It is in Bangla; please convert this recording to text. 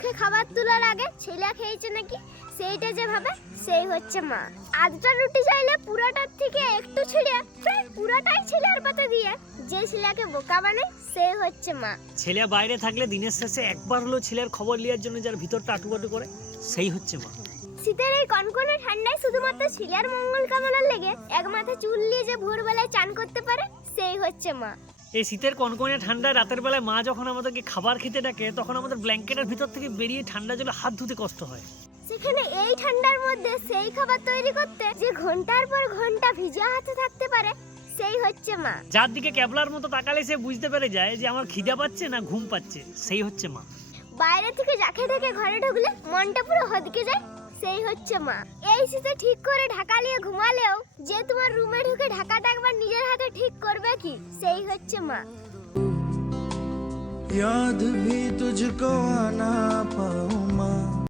মুখে খাবার তোলার আগে ছেলে খেয়েছে নাকি সেইটা যে ভাবে সেই হচ্ছে মা। আধটা রুটি চাইলে পুরাটার থেকে একটু ছিঁড়ে প্রায় পুরাটাই ছেলের পাতে দিয়ে যে ছেলেকে বোকা বানায় সেই হচ্ছে মা। ছেলে বাইরে থাকলে দিনের শেষে একবার হলো ছেলের খবর নেওয়ার জন্য যার ভিতরটা আটুপাটু করে সেই হচ্ছে মা। শীতের এই কনকনে ঠান্ডায় শুধুমাত্র ছেলের মঙ্গল কামনার লেগে এক মাথা চুল নিয়ে যে ভোরবেলায় চান করতে পারে সেই হচ্ছে মা। এই শীতের কনকনে ঠান্ডায় রাতের বেলায় মা যখন আমাদেরকে খাবার খেতে ডাকে তখন আমাদের ব্ল্যাঙ্কেটের ভিতর থেকে বেরিয়ে ঠান্ডা জলে হাত ধুতে কষ্ট হয়। সেখানে এই ঠান্ডার মধ্যে সেই খাবার তৈরি করতে যে ঘন্টার পর ঘন্টা ভিজা হাতে থাকতে পারে সেই হচ্ছে মা। যার দিকে ক্যাবলার মতো তাকালে সে বুঝতে পেরে যায় যে আমার খিদে পাচ্ছে না ঘুম পাচ্ছে সেই হচ্ছে মা। বাইরে থেকে যাকে দেখে ঘরে ঢুকলে মনটা পুরো হদকে যায় সেই হচ্ছে মা। এই শীতে ঠিক করে ঢাকা নিয়ে ঘুমালেও যে তোমার রুমে ঢুকে ঢাকাটা একবার নিজের হাতে ঠিক করবে কি সেই হচ্ছে মা। याद भी तुझको आना